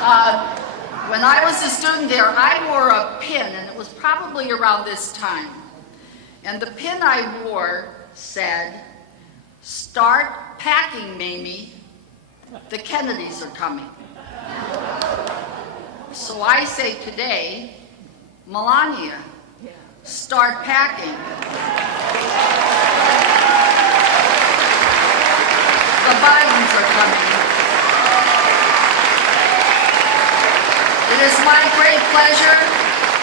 When I was a student there, I wore a pin, and it was probably around this time. And the pin I wore said, "Start packing, Mamie. The Kennedys are coming." So I say today, Melania, start packing. The Bidens are coming. It is my great pleasure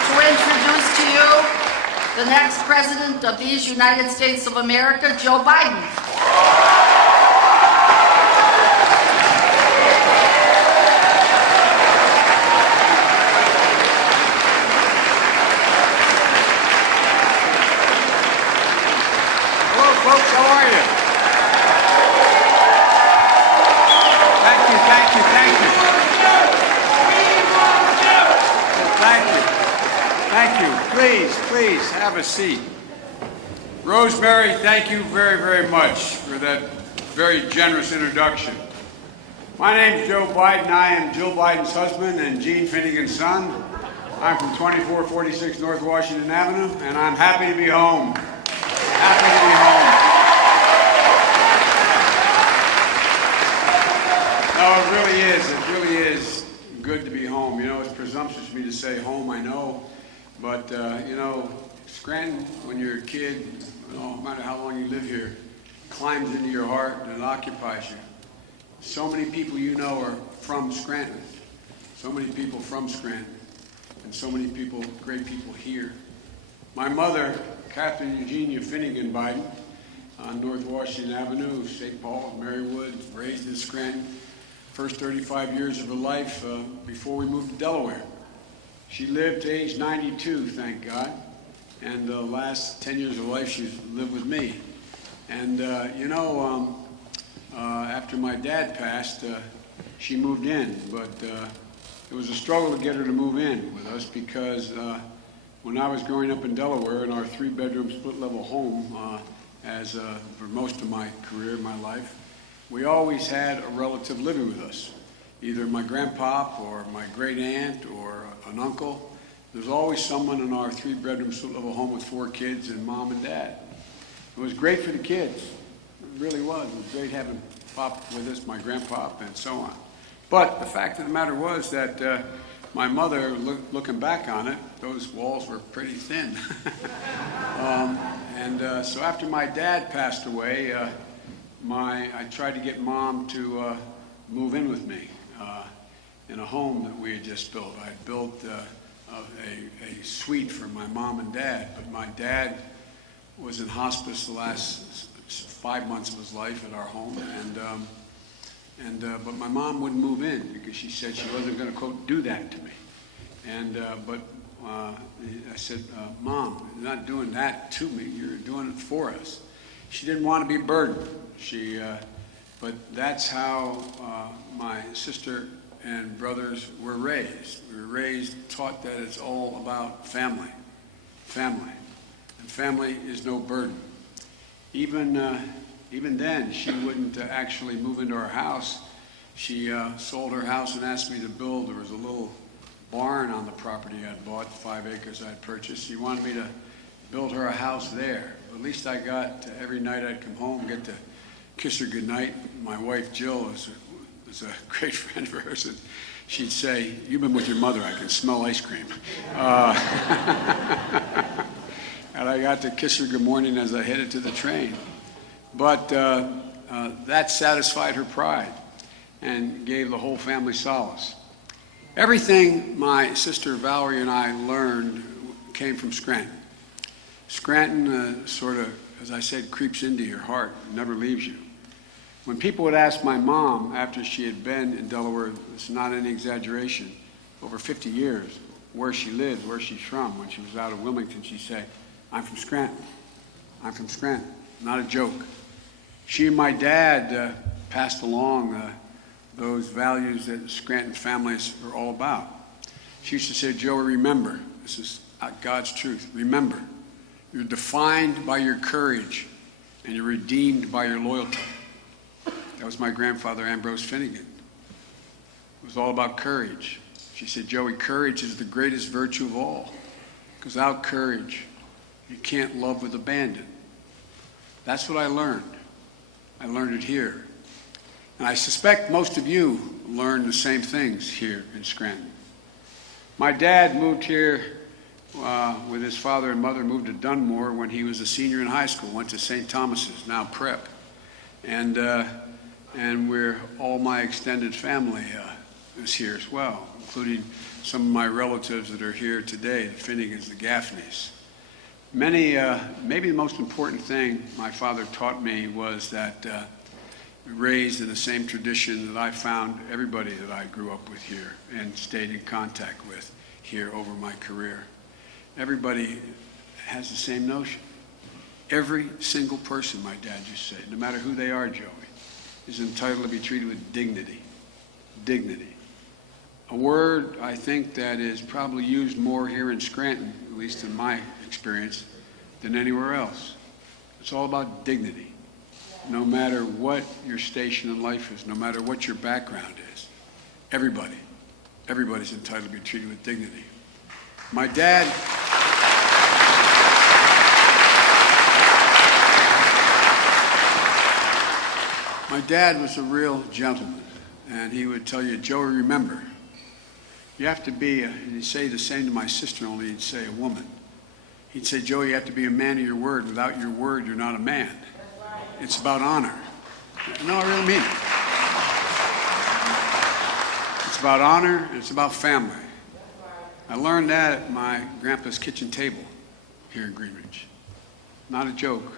to introduce to you the next President of these United States of America, Joe Biden. Hello, folks. How are you? Thank you, thank you, thank you. Thank you. Thank you. Please have a seat. Rosemary, thank you very, very much for that very generous introduction. My name is Joe Biden. I am Jill Biden's husband and Jean Finnegan's son. I'm from 2446 North Washington Avenue, and I'm happy to be home. Happy to be home. No, it really is good to be home. You know, it's presumptuous of me to say home, I know, but you know, Scranton, when you're a kid, no matter how long you live here, climbs into your heart and it occupies you. So many people you know are from Scranton. So many people from Scranton. And so many people, great people here. My mother, Catherine Eugenia Finnegan Biden, on North Washington Avenue, St. Paul, Marywood, raised in Scranton. First 35 years of her life before we moved to Delaware. She lived to age 92, thank God. And the last 10 years of life, she's lived with me. And you know, after my dad passed, she moved in, but it was a struggle to get her to move in with us because when I was growing up in Delaware in our 3-bedroom split-level home, for most of my career, my life, we always had a relative living with us, either my grandpa or my great aunt or an uncle. There's always someone in our 3-bedroom split-level home with 4 kids and mom and dad. It was great for the kids. It really was. It was great having Pop with us, my grandpa, and so on. But the fact of the matter was that my mother, looking back on it, those walls were pretty thin. So after my dad passed away, I tried to get Mom to move in with me in a home that we had just built. I had built a suite for my mom and dad, but my dad was in hospice the last 5 months of his life at our home, but my mom wouldn't move in because she said she wasn't going to, quote, do that to me. But I said, Mom, you're not doing that to me, you're doing it for us. She didn't want to be burdened. But that's how my sister and brothers were raised. We were raised, taught that it's all about family. Family. And family is no burden. Even then, she wouldn't actually move into our house. She sold her house and asked me to build. There was a little barn on the property I'd bought, 5 acres I'd purchased. She wanted me to build her a house there. At least I got to, every night I'd come home, get to kiss her goodnight. My wife, Jill, was a great friend of hers. And she'd say, "You've been with your mother, I can smell ice cream." And I got to kiss her good morning as I headed to the train. But that satisfied her pride and gave the whole family solace. Everything my sister Valerie and I learned came from Scranton. Scranton sort of, as I said, creeps into your heart, never leaves you. When people would ask my mom after she had been in Delaware, it's not any exaggeration, over 50 years, where she lives, where she's from, when she was out of Wilmington, she'd say, "I'm from Scranton. I'm from Scranton." Not a joke. She and my dad passed along those values that Scranton families are all about. She used to say, "Joey, remember," this is God's truth, "remember, you're defined by your courage and you're redeemed by your loyalty." That was my grandfather, Ambrose Finnegan. was all about courage. She said, Joey, courage is the greatest virtue of all. Because without courage, you can't love with abandon. That's what I learned. I learned it here. And I suspect most of you learned the same things here in Scranton. My dad moved here with his father and mother, moved to Dunmore when he was a senior in high school, went to St. Thomas's, now Prep. And we're, all my extended family is here as well, including some of my relatives that are here today, the Finnegans, the Gaffneys. Maybe the most important thing my father taught me was that raised in the same tradition that I found everybody that I grew up with here and stayed in contact with here over my career. Everybody has the same notion. Every single person, my dad used to say, no matter who they are, Joey, is entitled to be treated with dignity. Dignity. A word, I think, that is probably used more here in Scranton, at least in my experience, than anywhere else. It's all about dignity. No matter what your station in life is, no matter what your background is, everybody's entitled to be treated with dignity. My dad was a real gentleman, and he would tell you, Joey, remember, you have to be, and he'd say the same to my sister, only he'd say a woman. He'd say, Joey, you have to be a man of your word. Without your word, you're not a man. It's about honor. No, I really mean it. It's about honor, and it's about family. I learned that at my grandpa's kitchen table here in Greenwich. Not a joke.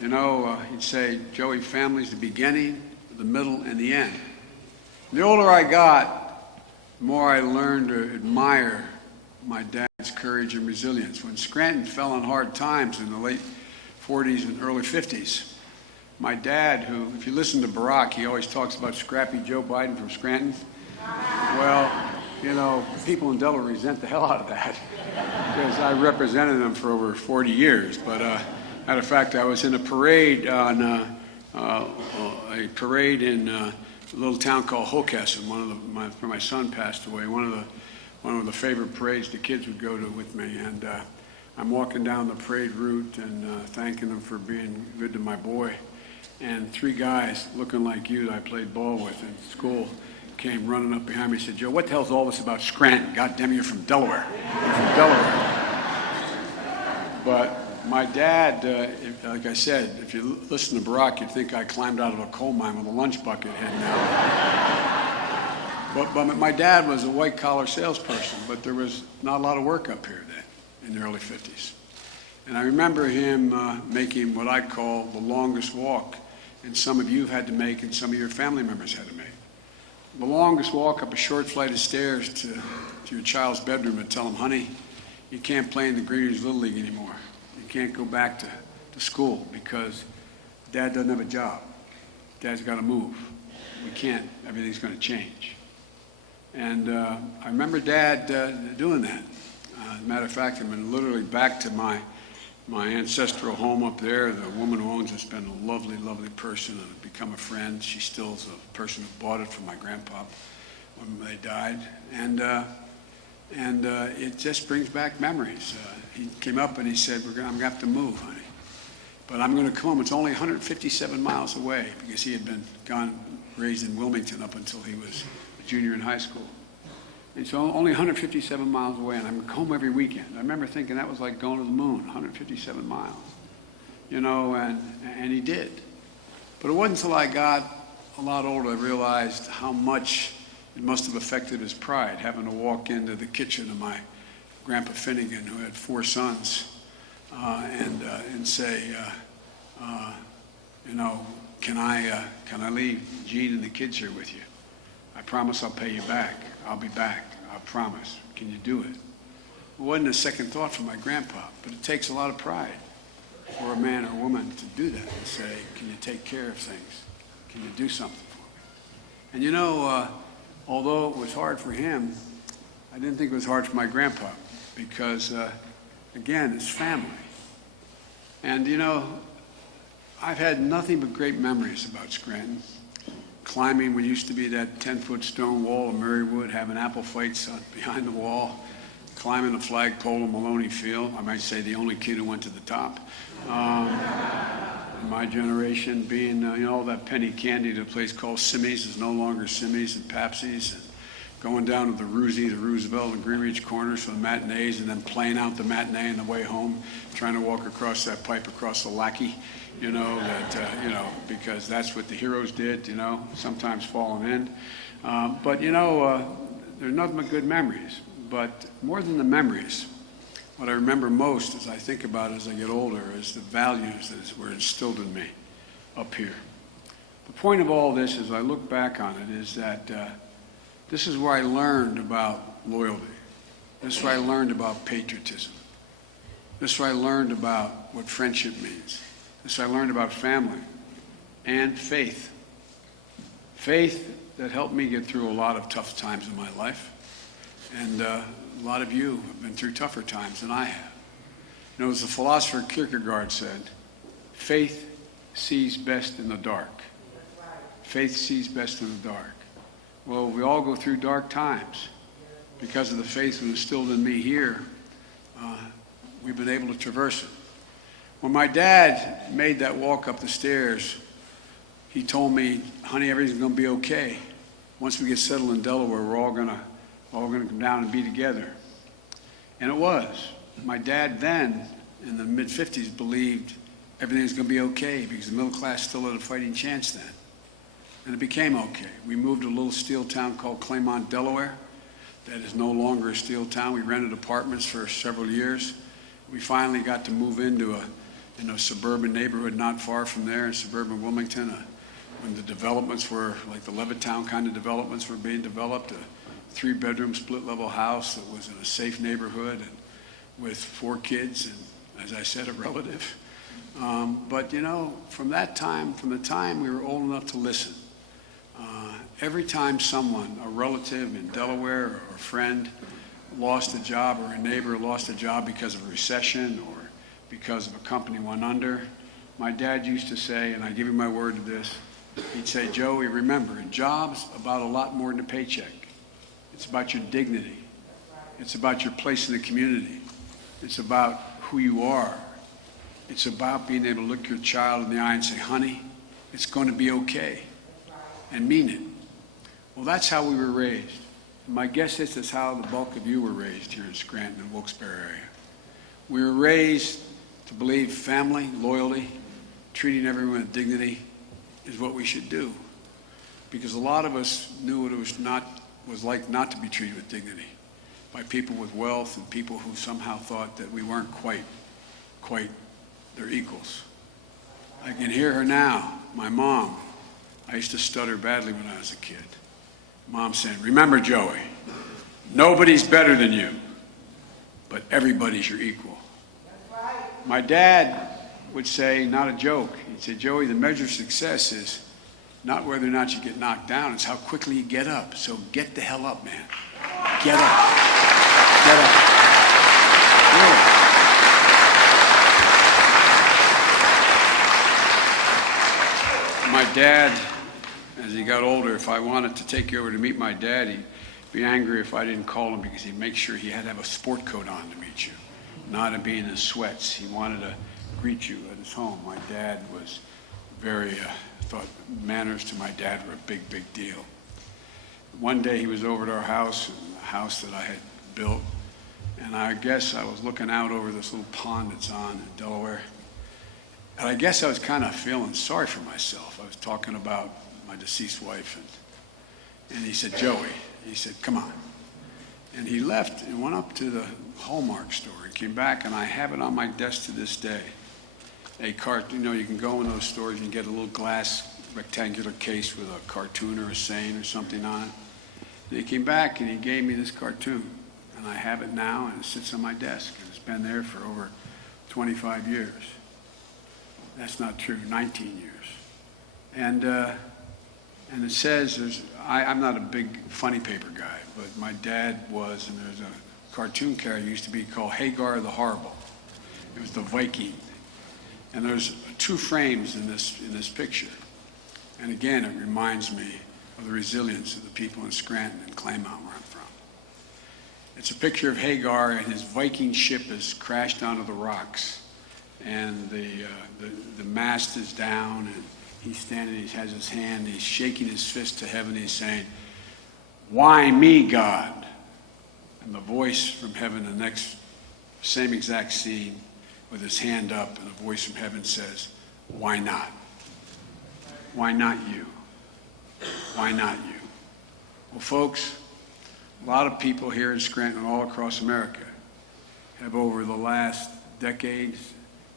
You know, he'd say, Joey, family's the beginning, the middle, and the end. The older I got, the more I learned to admire my dad's courage and resilience. When Scranton fell on hard times in the late 40s and early 50s, my dad, who, if you listen to Barack, he always talks about scrappy Joe Biden from Scranton. Well, you know, people in Delaware resent the hell out of that because I represented them for over 40 years. But matter of fact, I was in a parade in a little town called Hockessin. When my son passed away, one of the favorite parades the kids would go to with me. And I'm walking down the parade route and thanking them for being good to my boy. And three guys looking like you that I played ball with in school came running up behind me and said, Joe, what the hell's all this about Scranton? God damn it, you're from Delaware. You're from Delaware. But my dad, like I said, if you listen to Barack, you'd think I climbed out of a coal mine with a lunch bucket heading out. But my dad was a white-collar salesperson, but there was not a lot of work up here then in the early 50s. And I remember him making what I call the longest walk, and some of you have had to make and some of your family members had to make. The longest walk up a short flight of stairs to your child's bedroom and tell him, honey, you can't play in the Greenwich Little League anymore. You can't go back to school because Dad doesn't have a job. Dad's got to move. We can't, everything's going to change. And I remember Dad doing that. As a matter of fact, I'm literally back to my ancestral home up there. The woman who owns it's been a lovely, lovely person and become a friend. She still is a person who bought it from my grandpa when they died. And it just brings back memories. He came up and he said, I'm going to have to move, honey. But I'm going to come home. It's only 157 miles away because he had been raised in Wilmington up until he was a junior in high school. And so only 157 miles away, and I'm home every weekend. I remember thinking that was like going to the moon, 157 miles. You know, and he did. But it wasn't until I got a lot older I realized how much it must have affected his pride, having to walk into the kitchen of my Grandpa Finnegan, who had 4 sons, and say, you know, can I leave Gene and the kids here with you? I promise I'll pay you back. I'll be back. I promise. Can you do it? It wasn't a second thought for my grandpa, but it takes a lot of pride for a man or a woman to do that and say, can you take care of things? Can you do something for me? And you know, although it was hard for him, I didn't think it was hard for my grandpa because, again, it's family. And you know, I've had nothing but great memories about Scranton. climbing what used to be that 10-foot stone wall of Marywood, having apple fights behind the wall, climbing the flagpole of Maloney Field. I might say the only kid who went to the top. In my generation, being, that penny candy at a place called Simmy's is no longer Simmy's and Pepsi's, and going down to the Roosie, the Roosevelt, and Greenwich Corners for the matinees, and then playing out the matinee on the way home, trying to walk across that pipe across the Lackey, because that's what the heroes did, sometimes falling in. But there's nothing but good memories. But more than the memories, what I remember most as I think about it as I get older is the values that were instilled in me up here. The point of all this, as I look back on it, is that this is where I learned about loyalty. This is where I learned about patriotism. This is where I learned about what friendship means. This is where I learned about family and faith. Faith that helped me get through a lot of tough times in my life. And a lot of you have been through tougher times than I have. As the philosopher Kierkegaard said, faith sees best in the dark. Faith sees best in the dark. Well, we all go through dark times. Because of the faith that was instilled in me here, we've been able to traverse it. When my dad made that walk up the stairs, he told me, honey, everything's going to be okay. Once we get settled in Delaware, we're all going to come down and be together. And it was. My dad then, in the mid-50s, believed everything was going to be okay because the middle class still had a fighting chance then. And it became okay. We moved to a little steel town called Claymont, Delaware. That is no longer a steel town. We rented apartments for several years. We finally got to move into a suburban neighborhood not far from there in suburban Wilmington, when the developments were like the Levittown kind of developments were being developed, a 3-bedroom split-level house that was in a safe neighborhood and with 4 kids and, as I said, a relative. But from that time, from the time we were old enough to listen, every time someone, a relative in Delaware or a friend, lost a job or a neighbor lost a job because of a recession or because of a company went under, my dad used to say, and I give you my word to this, he'd say, Joey, remember, a job's about a lot more than a paycheck. It's about your dignity. It's about your place in the community. It's about who you are. It's about being able to look your child in the eye and say, honey, it's going to be okay, and mean it. Well, that's how we were raised. My guess is that's how the bulk of you were raised here in Scranton and Wilkes-Barre area. We were raised to believe family, loyalty, treating everyone with dignity is what we should do. Because a lot of us knew what it was like not to be treated with dignity by people with wealth and people who somehow thought that we weren't quite their equals. I can hear her now, my mom. I used to stutter badly when I was a kid. Mom saying, remember, Joey, nobody's better than you, but everybody's your equal. My dad would say, not a joke, he'd say, Joey, the measure of success is not whether or not you get knocked down, it's how quickly you get up. So get the hell up, man. Get up. Get up. Really. My dad, as he got older, if I wanted to take you over to meet my dad, he'd be angry if I didn't call him because he'd make sure he had to have a sport coat on to meet you, not to be in his sweats. He wanted to greet you at his home. My dad was very, thought manners to my dad were a big, big deal. One day he was over at our house, a house that I had built, and I guess I was looking out over this little pond that's on in Delaware. And I guess I was kind of feeling sorry for myself. I was talking about my deceased wife, and he said, Joey, he said, come on. And he left and went up to the Hallmark store and came back, and I have it on my desk to this day. A cartoon, you can go in those stores and get a little glass rectangular case with a cartoon or a saying or something on it. And he came back and he gave me this cartoon, and I have it now, and it sits on my desk, and it's been there for over 25 years. That's not true, 19 years. And it says, I'm not a big funny paper guy, but my dad was, and there's a cartoon character used to be called Hagar the Horrible. It was the Viking. And there's 2 frames in this picture. And again, it reminds me of the resilience of the people in Scranton and Claymont, where I'm from. It's a picture of Hagar, and his Viking ship has crashed onto the rocks. And the mast is down, and he's standing, he has his hand, he's shaking his fist to heaven, he's saying, "Why me, God?" And the voice from heaven, the next, same exact scene, with his hand up, and a voice from heaven says, "Why not? Why not you? Why not you?" Well, folks, a lot of people here in Scranton and all across America have, over the last decades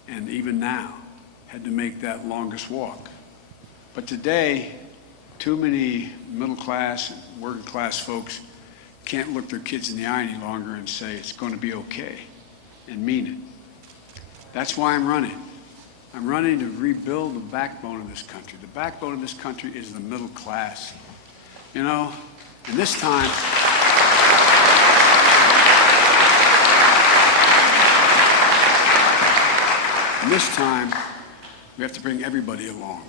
and even now, had to make that longest walk. But today, too many middle class and working class folks can't look their kids in the eye any longer and say it's going to be okay and mean it. That's why I'm running. I'm running to rebuild the backbone of this country. The backbone of this country is the middle class. You know, and this time, we have to bring everybody along,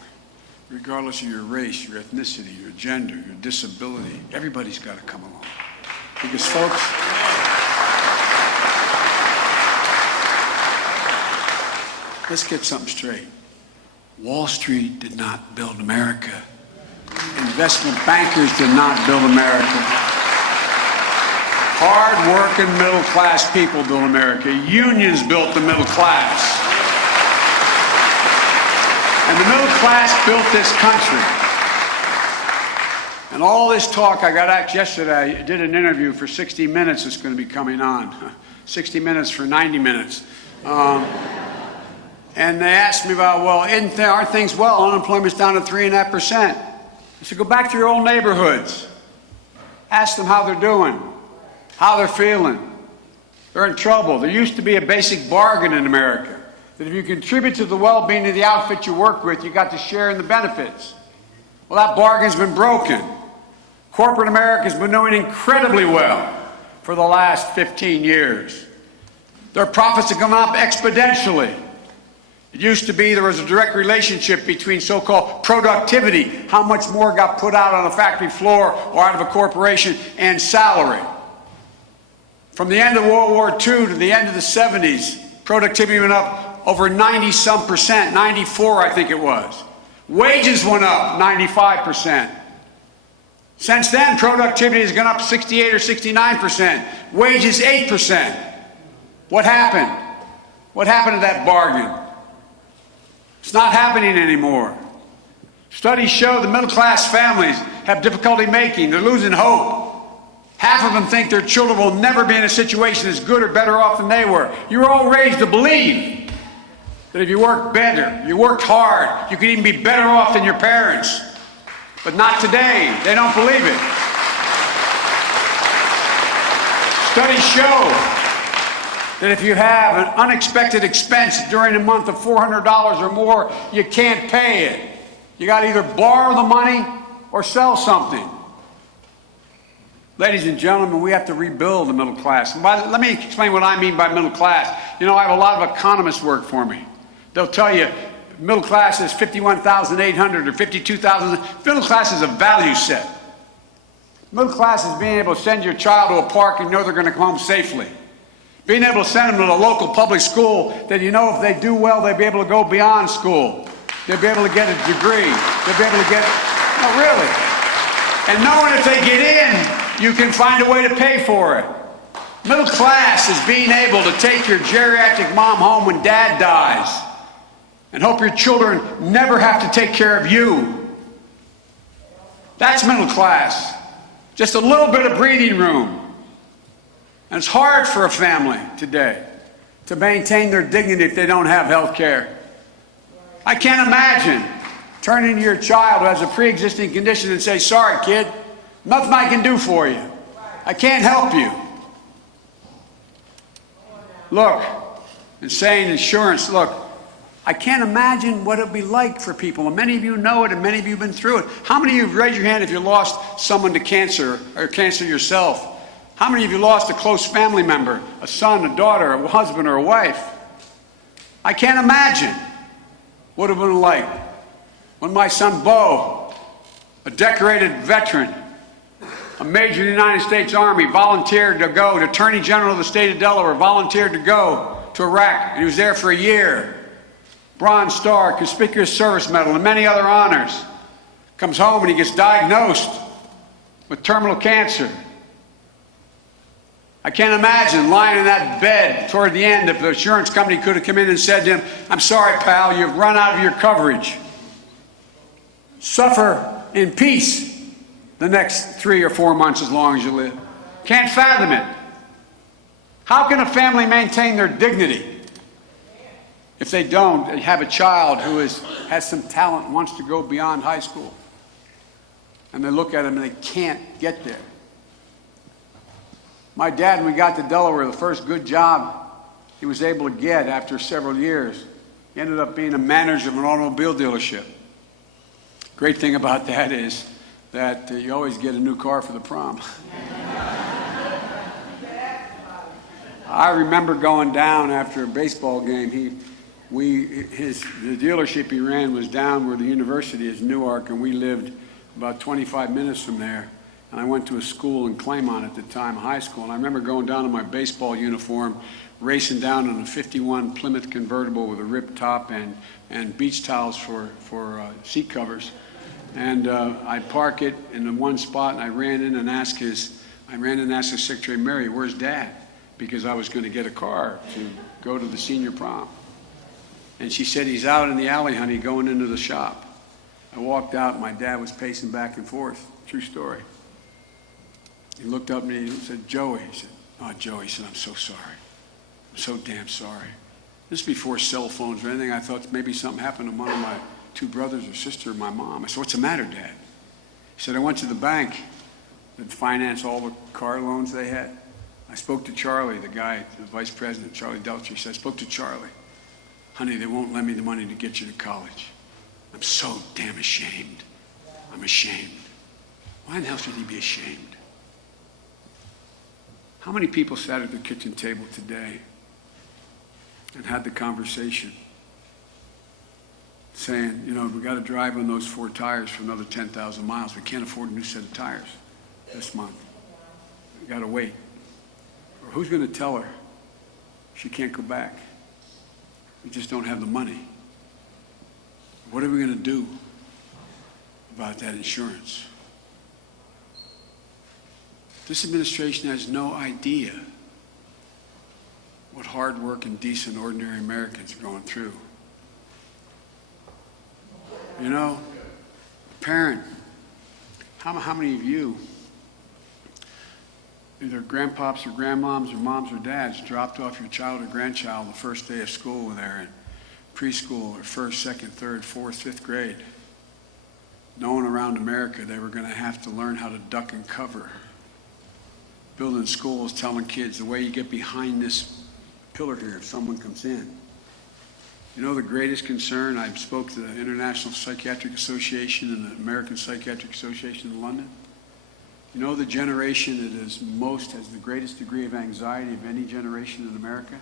regardless of your race, your ethnicity, your gender, your disability. Everybody's got to come along. Because, folks, let's get something straight. Wall Street did not build America. Investment bankers did not build America. Hard-working middle-class people built America. Unions built the middle class. And the middle class built this country. And all this talk, I got asked yesterday, I did an interview for 60 Minutes that's going to be coming on. 60 Minutes for 90 minutes. And they asked me about, well, aren't things well? Unemployment's down to 3.5%. I said, go back to your old neighborhoods. Ask them how they're doing, how they're feeling. They're in trouble. There used to be a basic bargain in America, that if you contribute to the well-being of the outfit you work with, you got to share in the benefits. Well, that bargain's been broken. Corporate America's been doing incredibly well for the last 15 years. Their profits have gone up exponentially. It used to be there was a direct relationship between so-called productivity, how much more got put out on a factory floor or out of a corporation, and salary. From the end of World War II to the end of the 70s, productivity went up over 90-some%, 94 I think it was. Wages went up 95%. Since then, productivity has gone up 68 or 69%. Wages 8%. What happened? What happened to that bargain? It's not happening anymore. Studies show the middle-class families have difficulty making. They're losing hope. Half of them think their children will never be in a situation as good or better off than they were. You were all raised to believe that if you worked better, you worked hard, you could even be better off than your parents. But not today. They don't believe it. Studies show that if you have an unexpected expense during a month of $400 or more, you can't pay it. You got to either borrow the money or sell something. Ladies and gentlemen, we have to rebuild the middle class. Let me explain what I mean by middle class. You know, I have a lot of economists work for me. They'll tell you middle class is 51,800 or 52,000. Middle class is a value set. Middle class is being able to send your child to a park and know they're going to come home safely. Being able to send them to a local public school that you know if they do well, they'll be able to go beyond school. They'll be able to get a degree. They'll be able to get, no, really. And knowing if they get in, you can find a way to pay for it. Middle class is being able to take your geriatric mom home when dad dies and hope your children never have to take care of you. That's middle class. Just a little bit of breathing room. And it's hard for a family today to maintain their dignity if they don't have health care. I can't imagine turning to your child who has a pre-existing condition and say, sorry, kid, nothing I can do for you. I can't help you. Look, and saying insurance, look, I can't imagine what it would be like for people. And many of you know it, and many of you have been through it. How many of you have raised your hand if you lost someone to cancer, or cancer yourself? How many of you lost a close family member, a son, a daughter, a husband, or a wife? I can't imagine what it would have been like when my son Bo a decorated veteran, a major in the United States Army, volunteered to go, the Attorney General of the state of Delaware volunteered to go to Iraq, and he was there for a year. Bronze Star, Conspicuous Service Medal, and many other honors. Comes home and he gets diagnosed with terminal cancer. I can't imagine lying in that bed toward the end if the insurance company could have come in and said to him, "I'm sorry, pal, you've run out of your coverage. Suffer in peace the next 3 or 4 months as long as you live." Can't fathom it. How can a family maintain their dignity if they don't have a child who has some talent and wants to go beyond high school? And they look at him and they can't get there. My dad, when we got to Delaware, the first good job he was able to get after several years, he ended up being a manager of an automobile dealership. Great thing about that is that you always get a new car for the prom. I remember going down after a baseball game. The dealership he ran was down where the university is, Newark, and we lived about 25 minutes from there. And I went to a school in Claymont at the time, a high school, and I remember going down in my baseball uniform, racing down in a 51 Plymouth convertible with a ripped top and beach towels for seat covers. And I'd park it in the one spot, and I ran in and asked his secretary, "Mary, where's Dad?" Because I was going to get a car to go to the senior prom. And she said, "He's out in the alley, honey, going into the shop." I walked out, and my dad was pacing back and forth. True story. He looked up at me and he said, "Joey." He said, "Oh, Joey," he said, "I'm so sorry. I'm so damn sorry." This is before cell phones or anything. I thought maybe something happened to one of my two brothers or sister or my mom. I said, "What's the matter, Dad?" He said, "I went to the bank that financed all the car loans they had. I spoke to Charlie, the guy, the vice president, Charlie Delcher." He said, "I spoke to Charlie. Honey, they won't lend me the money to get you to college. I'm so damn ashamed. I'm ashamed." Why in the hell should he be ashamed? How many people sat at the kitchen table today and had the conversation saying, "You know, we got to drive on those 4 tires for another 10,000 miles. We can't afford a new set of tires this month. We got to wait." Or who's going to tell her she can't go back? We just don't have the money. What are we going to do about that insurance? This administration has no idea what hard-working, decent, ordinary Americans are going through. You know, a parent, how many of you, either grandpops or grandmoms or moms or dads, dropped off your child or grandchild the first day of school when they're in preschool or first, second, third, fourth, fifth grade, knowing around America they were going to have to learn how to duck and cover? Building schools, telling kids the way you get behind this pillar here if someone comes in. You know the greatest concern? I spoke to the International Psychiatric Association and the American Psychiatric Association in London. You know the generation that has the greatest degree of anxiety of any generation in America?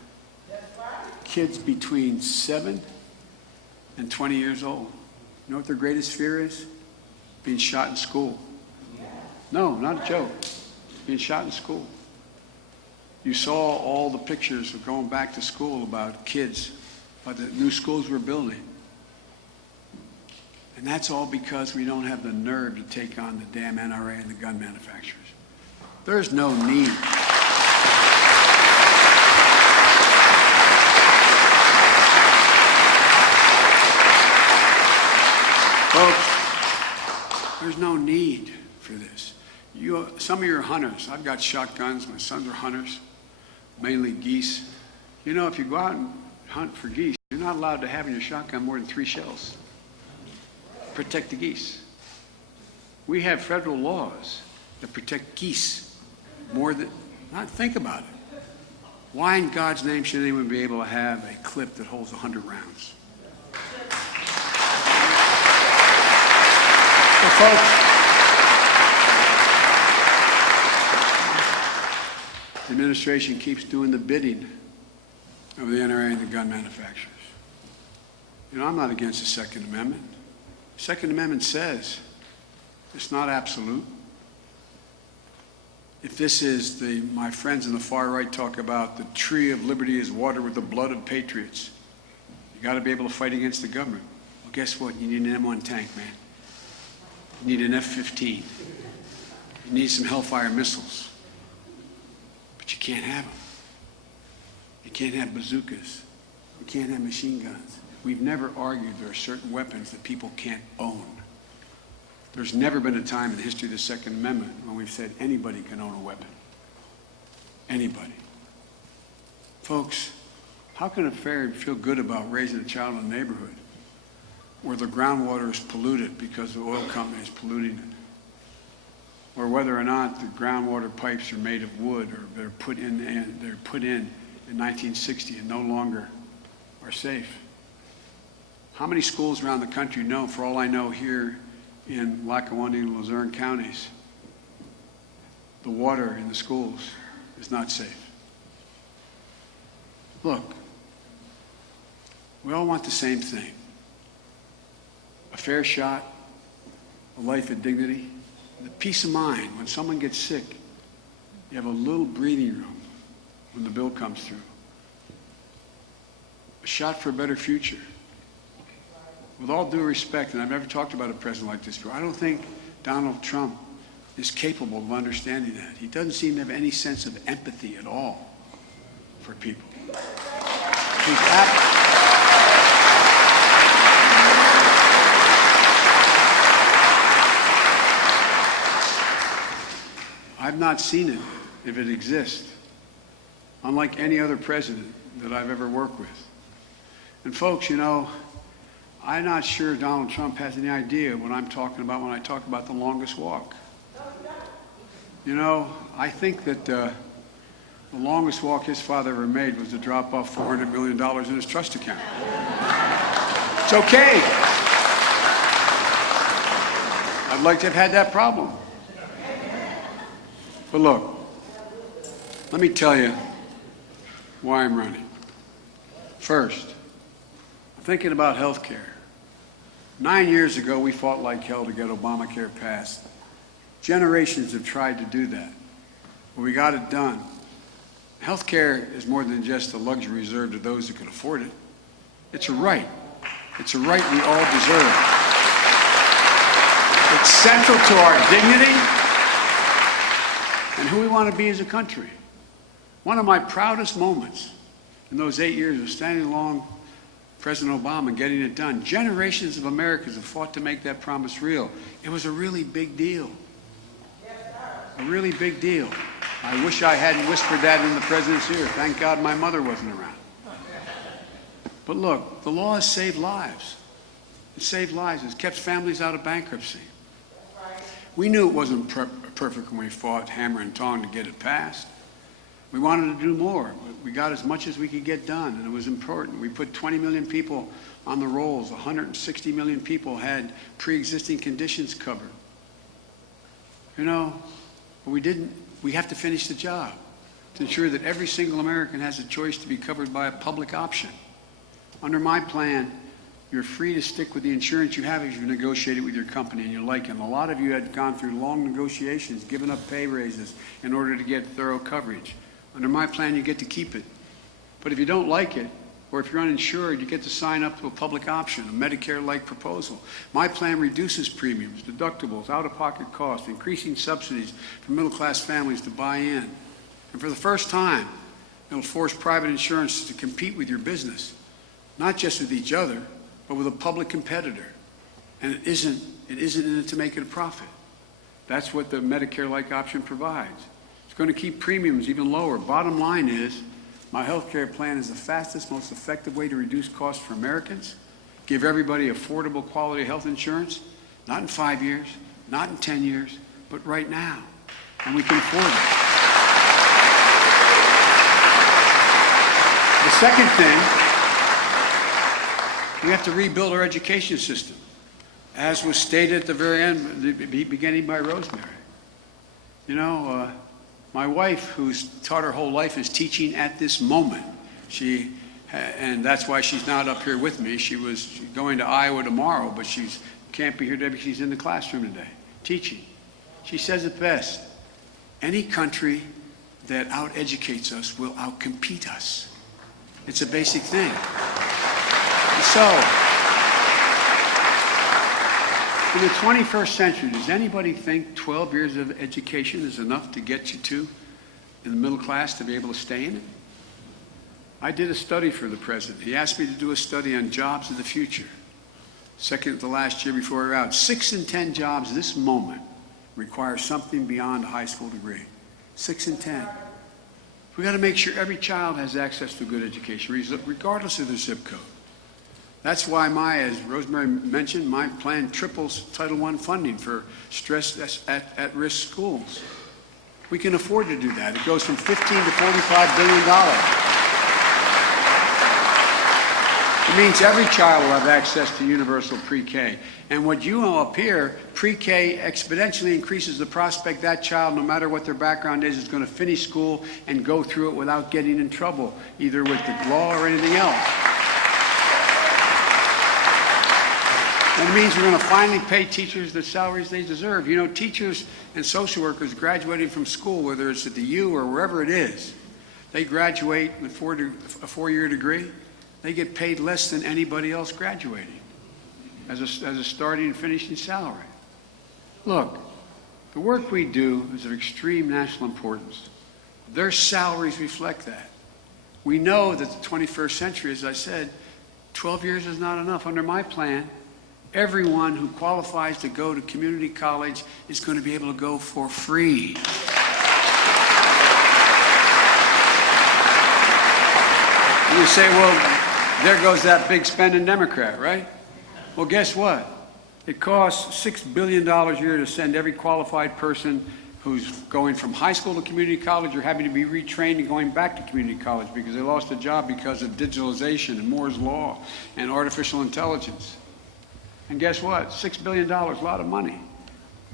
Kids between 7 and 20 years old. You know what their greatest fear is? Being shot in school. No, not a joke. Being shot in school. You saw all the pictures of going back to school about kids, about the new schools we're building. And that's all because we don't have the nerve to take on the damn NRA and the gun manufacturers. There's no need. Folks, there's no need for this. Some of you are hunters. I've got shotguns. My sons are hunters, mainly geese. You know, if you go out and hunt for geese, you're not allowed to have in your shotgun more than 3 shells. Protect the geese. We have federal laws that protect geese more than, think about it. Why in God's name should anyone be able to have a clip that holds 100 rounds? So folks, the administration keeps doing the bidding of the NRA and the gun manufacturers. You know, I'm not against the Second Amendment. The Second Amendment says It's not absolute. If this is my friends in the far right talk about the tree of liberty is watered with the blood of patriots, you got to be able to fight against the government. Well, guess what? You need an M1 tank, man. You need an F-15. You need some Hellfire missiles. But you can't have them. You can't have bazookas. You can't have machine guns. We've never argued there are certain weapons that people can't own. There's never been a time in the history of the Second Amendment when we've said anybody can own a weapon. Anybody. Folks, how can a parent feel good about raising a child in a neighborhood where the groundwater is polluted because the oil company is polluting it? Or whether or not the groundwater pipes are made of wood or they're put in 1960 and no longer are safe? How many schools around the country know, for all I know here in Lackawanna and Luzerne counties, the water in the schools is not safe? Look, we all want the same thing. A fair shot, a life of dignity, the peace of mind. When someone gets sick, you have a little breathing room when the bill comes through. A shot for a better future. With all due respect, and I've never talked about a president like this before, I don't think Donald Trump is capable of understanding that. He doesn't seem to have any sense of empathy at all for people. I've not seen it, if it exists, unlike any other president that I've ever worked with. And folks, you know, I'm not sure Donald Trump has any idea what I'm talking about when I talk about the longest walk. You know, I think that the longest walk his father ever made was to drop off $400 million in his trust account. It's okay. I'd like to have had that problem. But look, let me tell you why I'm running. First, I'm thinking about health care. 9 years ago, we fought like hell to get Obamacare passed. Generations have tried to do that, but we got it done. Health care is more than just a luxury reserved to those who can afford it. It's a right. It's a right we all deserve. It's central to our dignity and who we want to be as a country. One of my proudest moments in those 8 years was standing along President Obama getting it done. Generations of Americans have fought to make that promise real. It was a really big deal. A really big deal. I wish I hadn't whispered that in the president's ear. Thank God my mother wasn't around. But look, the law has saved lives. It saved lives. It's kept families out of bankruptcy. We knew it wasn't perfect when we fought hammer and tong to get it passed. We wanted to do more, but we got as much as we could get done, and it was important. We put 20 million people on the rolls. 160 million people had pre-existing conditions covered. You know, but we didn't. We have to finish the job to ensure that every single American has a choice to be covered by a public option. Under my plan, you're free to stick with the insurance you have if you've negotiated with your company and you like it. And a lot of you had gone through long negotiations, given up pay raises in order to get thorough coverage. Under my plan, you get to keep it. But if you don't like it, or if you're uninsured, you get to sign up to a public option, a Medicare-like proposal. My plan reduces premiums, deductibles, out-of-pocket costs, increasing subsidies for middle-class families to buy in. And for the first time, it'll force private insurance to compete with your business, not just with each other, but with a public competitor. And it isn't in it to make it a profit. That's what the Medicare-like option provides. It's going to keep premiums even lower. Bottom line is, my health care plan is the fastest, most effective way to reduce costs for Americans, give everybody affordable quality health insurance, not in 5 years, not in 10 years, but right now. And we can afford it. The second thing, we have to rebuild our education system, as was stated at the very end, beginning by Rosemary. You know, my wife, who's taught her whole life, is teaching at this moment. And that's why she's not up here with me. She was going to Iowa tomorrow, but she can't be here today because she's in the classroom today, teaching. She says it best. Any country that out-educates us will out-compete us. It's a basic thing. And so, in the 21st century, does anybody think 12 years of education is enough to get you to, in the middle class, to be able to stay in it? I did a study for the president. He asked me to do a study on jobs of the future. Second to last year before we were out. 6 in 10 jobs this moment require something beyond a high school degree. 6 in 10. We've got to make sure every child has access to a good education, regardless of their zip code. That's why as Rosemary mentioned, my plan triples Title I funding for stress at-risk schools. We can afford to do that. It goes from $15 to $45 billion. It means every child will have access to universal pre-K. And what you know up here, pre-K exponentially increases the prospect that child, no matter what their background is going to finish school and go through it without getting in trouble, either with the law or anything else. And it means we're going to finally pay teachers the salaries they deserve. You know, teachers and social workers graduating from school, whether it's at the U or wherever it is, they graduate with a four-year degree. They get paid less than anybody else graduating as a starting and finishing salary. Look, the work we do is of extreme national importance. Their salaries reflect that. We know that the 21st century, as I said, 12 years is not enough. Under my plan, everyone who qualifies to go to community college is going to be able to go for free. You say, well, there goes that big spending Democrat, right? Well, guess what? It costs $6 billion a year to send every qualified person who's going from high school to community college or having to be retrained and going back to community college because they lost a job because of digitalization and Moore's Law and artificial intelligence. And guess what? $6 billion, a lot of money.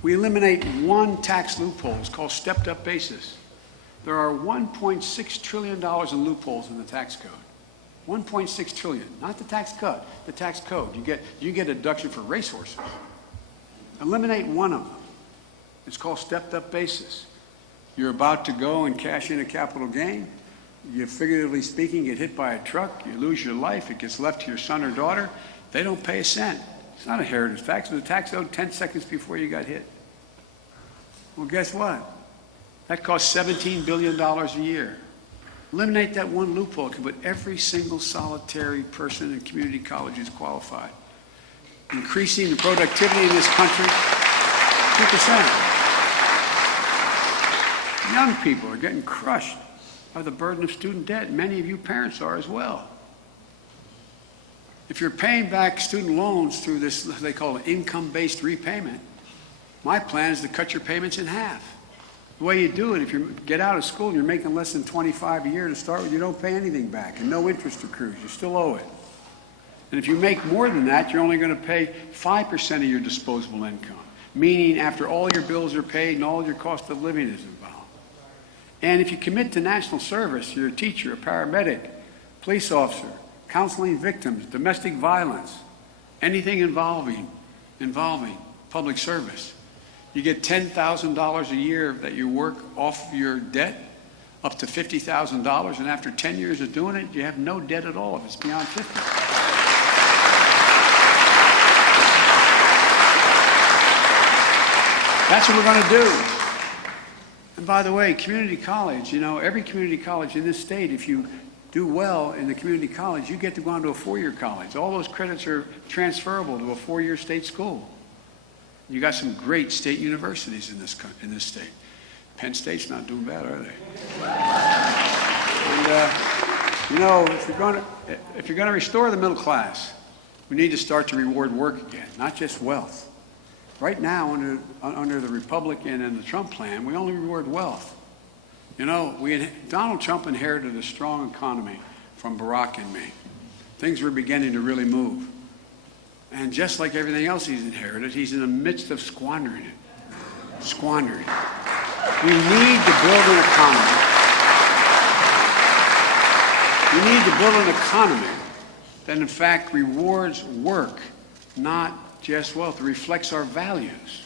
We eliminate one tax loophole. It's called stepped-up basis. There are $1.6 trillion in loopholes in the tax code. 1.6 trillion, not the tax cut, the tax code. You get a deduction for racehorses. Eliminate one of them. It's called stepped-up basis. You're about to go and cash in a capital gain. You, figuratively speaking, get hit by a truck. You lose your life. It gets left to your son or daughter. They don't pay a cent. It's not a heritage tax. It was a tax owed 10 seconds before you got hit. Well, guess what? That costs $17 billion a year. Eliminate that one loophole. It can put every single solitary person in community college who's qualified. Increasing the productivity in this country, 2%. Young people are getting crushed by the burden of student debt. Many of you parents are as well. If you're paying back student loans through this, they call it income-based repayment, my plan is to cut your payments in half. The way you do it, if you get out of school and you're making less than $25 a year to start with, you don't pay anything back and no interest accrues. You still owe it. And if you make more than that, you're only going to pay 5% of your disposable income, meaning after all your bills are paid and all your cost of living is involved. And if you commit to national service, you're a teacher, a paramedic, police officer, counseling victims, domestic violence, anything involving public service. You get $10,000 a year that you work off your debt, up to $50,000, and after 10 years of doing it, you have no debt at all if it's beyond 50. That's what we're going to do. And by the way, community college, you know, every community college in this state, if you do well in the community college, you get to go on to a four-year college. All those credits are transferable to a four-year state school. You got some great state universities in this state. Penn State's not doing bad, are they? And you know, if you're going to restore the middle class, we need to start to reward work again, not just wealth. Right now, under the Republican and the Trump plan, we only reward wealth. You know, Donald Trump inherited a strong economy from Barack and me. Things were beginning to really move. And just like everything else he's inherited, he's in the midst of squandering it. Squandering it. We need to build an economy. We need to build an economy that in fact rewards work, not just wealth. It reflects our values.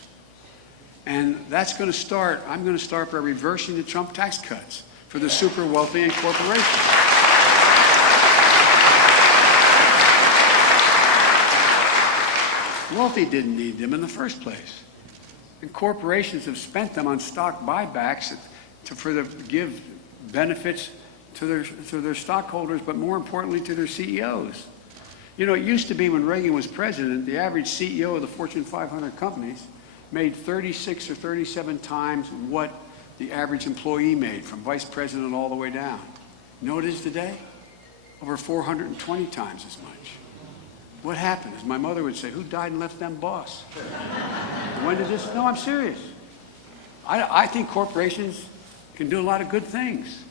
And that's going to start, I'm going to start by reversing the Trump tax cuts for the super wealthy and corporations. Wealthy didn't need them in the first place. And corporations have spent them on stock buybacks to give benefits to their stockholders, but more importantly to their CEOs. You know, it used to be when Reagan was president, the average CEO of the Fortune 500 companies made 36 or 37 times what the average employee made, from vice president all the way down. You know what it is today? Over 420 times as much. What happened? As my mother would say, who died and left them boss? When did this? No, I'm serious. I think corporations can do a lot of good things.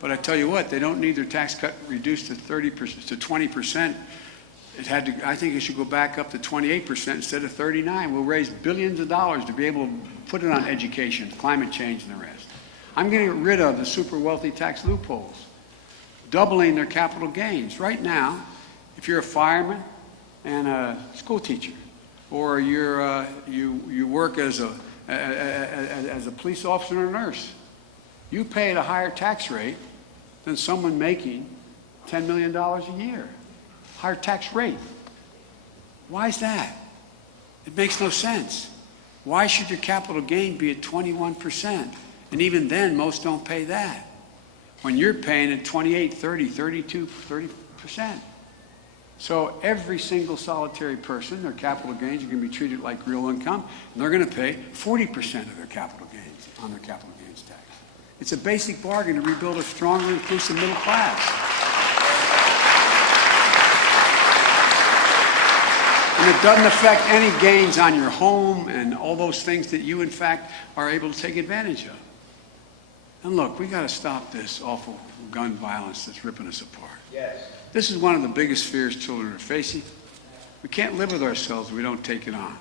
But I tell you what, they don't need their tax cut reduced to 30% to 20%. I think it should go back up to 28% instead of 39%. We'll raise billions of dollars to be able to put it on education, climate change, and the rest. I'm getting rid of the super wealthy tax loopholes, doubling their capital gains. Right now, if you're a fireman and a school teacher, or you work as a police officer or a nurse, you pay at a higher tax rate than someone making $10 million a year. Higher tax rate. Why is that? It makes no sense. Why should your capital gain be at 21%? And even then, most don't pay that. When you're paying at 28, 30, 32, 30%. So every single solitary person, their capital gains are going to be treated like real income, and they're going to pay 40% of their capital gains on their capital gains tax. It's a basic bargain to rebuild a stronger, inclusive middle class. And it doesn't affect any gains on your home and all those things that you, in fact, are able to take advantage of. And look, we got to stop this awful gun violence that's ripping us apart. Yes. This is one of the biggest fears children are facing. We can't live with ourselves if we don't take it on.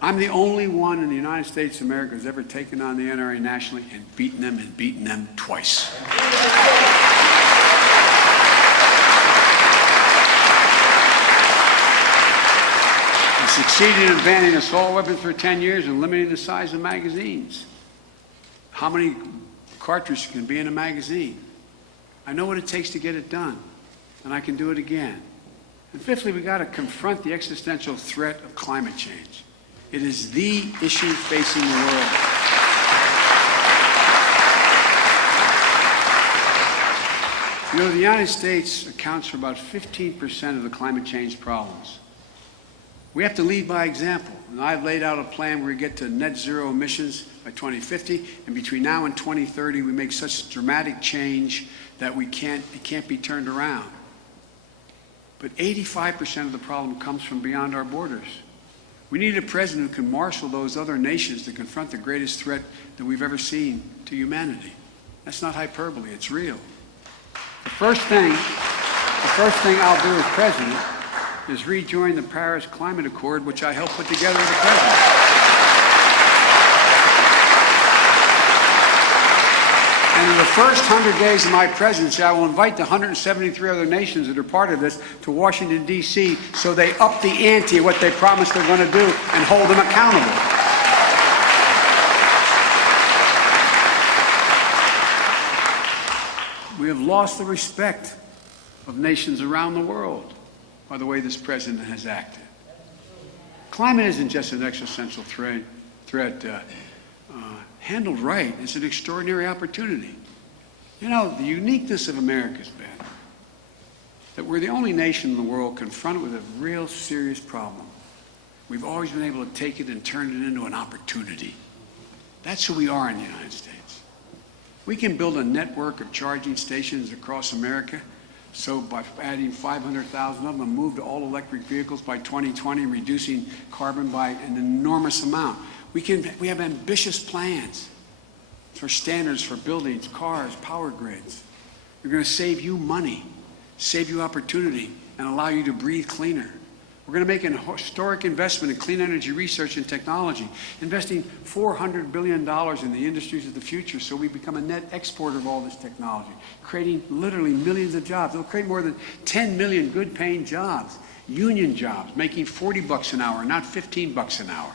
I'm the only one in the United States of America who's ever taken on the NRA nationally and beaten them twice. Succeeded in banning assault weapons for 10 years and limiting the size of magazines. How many cartridges can be in a magazine? I know what it takes to get it done, and I can do it again. And fifthly, we've got to confront the existential threat of climate change. It is the issue facing the world. You know, the United States accounts for about 15% of the climate change problems. We have to lead by example, and I've laid out a plan where we get to net zero emissions by 2050, and between now and 2030, we make such dramatic change that it can't be turned around. But 85% of the problem comes from beyond our borders. We need a president who can marshal those other nations to confront the greatest threat that we've ever seen to humanity. That's not hyperbole, it's real. The first thing I'll do as president is rejoin the Paris Climate Accord, which I helped put together as a president. And in the first 100 days of my presidency, I will invite the 173 other nations that are part of this to Washington, D.C., so they up the ante of what they promised they're going to do and hold them accountable. We have lost the respect of nations around the world by the way this president has acted. Climate isn't just an existential threat. Handled right, it's an extraordinary opportunity. You know, the uniqueness of America's been that we're the only nation in the world confronted with a real serious problem. We've always been able to take it and turn it into an opportunity. That's who we are in the United States. We can build a network of charging stations across America. So by adding 500,000 of them, move to all electric vehicles by 2020, reducing carbon by an enormous amount. We have ambitious plans for standards for buildings, cars, power grids. We're going to save you money, save you opportunity, and allow you to breathe cleaner. We're going to make an historic investment in clean energy research and technology, investing $400 billion in the industries of the future so we become a net exporter of all this technology, creating literally millions of jobs. It'll create more than 10 million good-paying jobs, union jobs, making $40 an hour, not $15 an hour.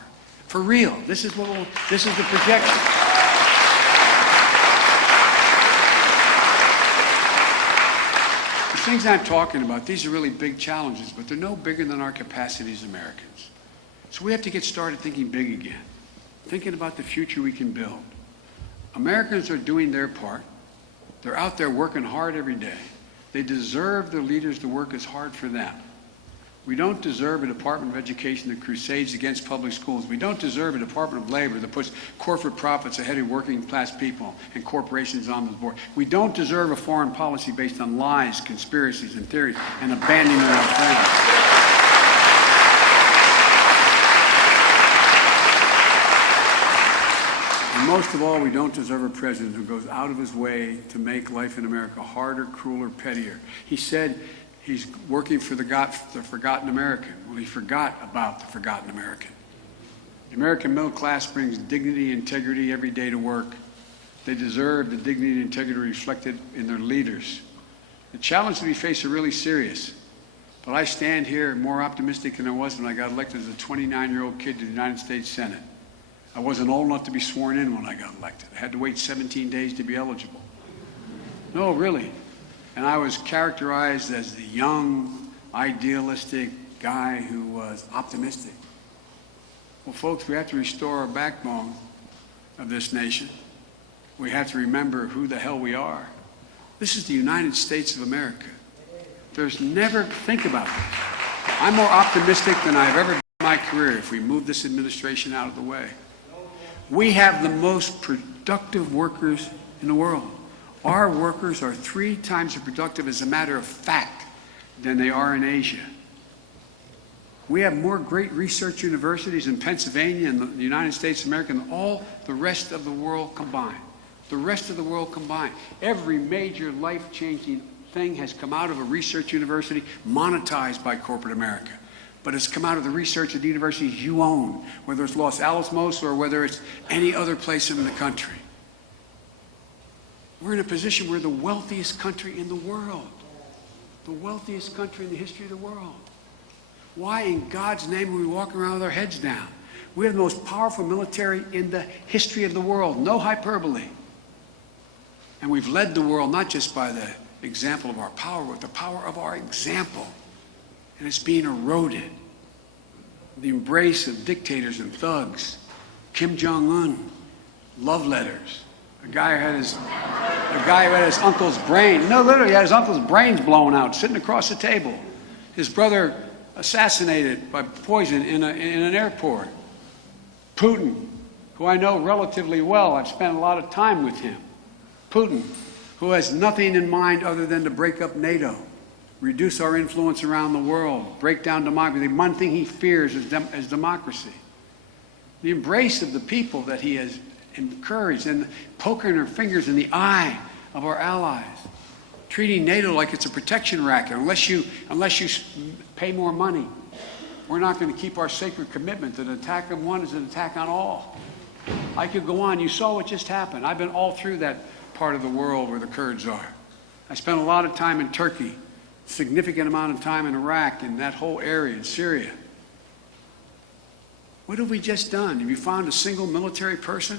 For real. This is the projection. The things I'm talking about, these are really big challenges, but they're no bigger than our capacity as Americans. So we have to get started thinking big again, thinking about the future we can build. Americans are doing their part. They're out there working hard every day. They deserve their leaders to work as hard for them. We don't deserve a Department of Education that crusades against public schools. We don't deserve a Department of Labor that puts corporate profits ahead of working class people and corporations on the board. We don't deserve a foreign policy based on lies, conspiracies, and theories, and abandonment of our friends. And most of all, we don't deserve a president who goes out of his way to make life in America harder, crueler, pettier. He said he's working for the forgotten American. Well, he forgot about the forgotten American. The American middle class brings dignity and integrity every day to work. They deserve the dignity and integrity reflected in their leaders. The challenges we face are really serious. But I stand here more optimistic than I was when I got elected as a 29-year-old kid to the United States Senate. I wasn't old enough to be sworn in when I got elected. I had to wait 17 days to be eligible. No, really. And I was characterized as the young, idealistic guy who was optimistic. Well, folks, we have to restore our backbone of this nation. We have to remember who the hell we are. This is the United States of America. There's never, think about this. I'm more optimistic than I've ever been in my career if we move this administration out of the way. We have the most productive workers in the world. Our workers are 3 times as productive, as a matter of fact, than they are in Asia. We have more great research universities in Pennsylvania and the United States of America than all the rest of the world combined. The rest of the world combined. Every major life-changing thing has come out of a research university monetized by corporate America. But it's come out of the research at the universities you own, whether it's Los Alamos or whether it's any other place in the country. We're in a position where the wealthiest country in the world, the wealthiest country in the history of the world. Why in God's name are we walking around with our heads down? We have the most powerful military in the history of the world, no hyperbole. And we've led the world not just by the example of our power, but the power of our example. And it's being eroded. The embrace of dictators and thugs. Kim Jong-un, love letters. A guy who had his uncle's brain, no, literally had his uncle's brains blown out, sitting across the table. His brother assassinated by poison in an airport. Putin, who I know relatively well, I've spent a lot of time with him. Putin, who has nothing in mind other than to break up NATO, reduce our influence around the world, break down democracy. The one thing he fears is democracy. The embrace of the people that he has encouraged, and poking our fingers in the eye of our allies, treating NATO like it's a protection racket. Unless you pay more money, we're not going to keep our sacred commitment that an attack on one is an attack on all. I could go on. You saw what just happened. I've been all through that part of the world where the Kurds are. I spent a lot of time in Turkey, significant amount of time in Iraq and that whole area in Syria. What have we just done? Have you found a single military person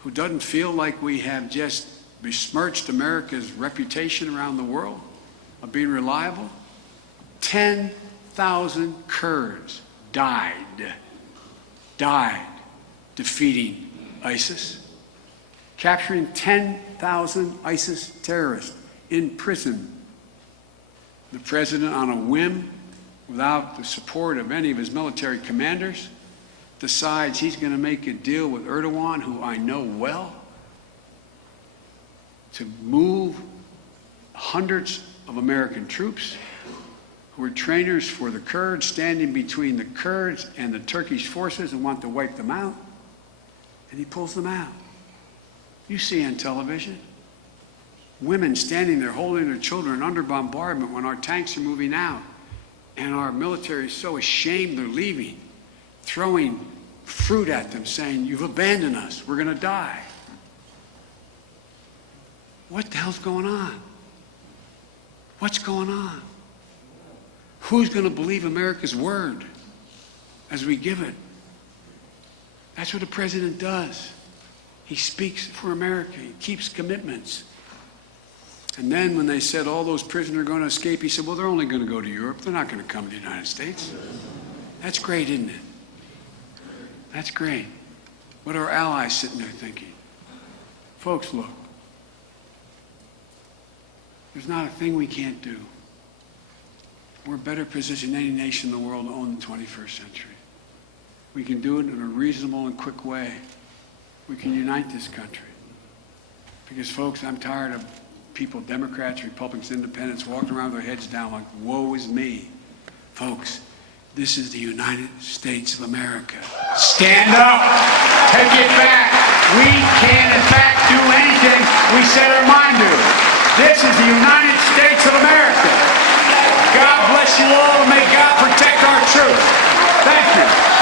who doesn't feel like we have just besmirched America's reputation around the world of being reliable? 10,000 Kurds died defeating ISIS, capturing 10,000 ISIS terrorists in prison. The president, on a whim, without the support of any of his military commanders, decides he's going to make a deal with Erdogan, who I know well, to move hundreds of American troops who are trainers for the Kurds, standing between the Kurds and the Turkish forces and want to wipe them out. And he pulls them out. You see on television women standing there holding their children under bombardment when our tanks are moving out. And our military is so ashamed they're leaving, throwing fruit at them, saying, "You've abandoned us. We're going to die." What the hell's going on? What's going on? Who's going to believe America's word as we give it? That's what a president does. He speaks for America. He keeps commitments. And then when they said all those prisoners are going to escape, he said, well, they're only going to go to Europe. They're not going to come to the United States. That's great, isn't it? That's great. What are our allies sitting there thinking? Folks, look. There's not a thing we can't do. We're better positioned than any nation in the world to own the 21st century. We can do it in a reasonable and quick way. We can unite this country. Because, folks, I'm tired of people, Democrats, Republicans, Independents, walking around with their heads down like, woe is me. Folks, this is the United States of America. Stand up. Take it back. We can, in fact, do anything we set our mind to. This is the United States of America. God bless you all, and may God protect our troops. Thank you.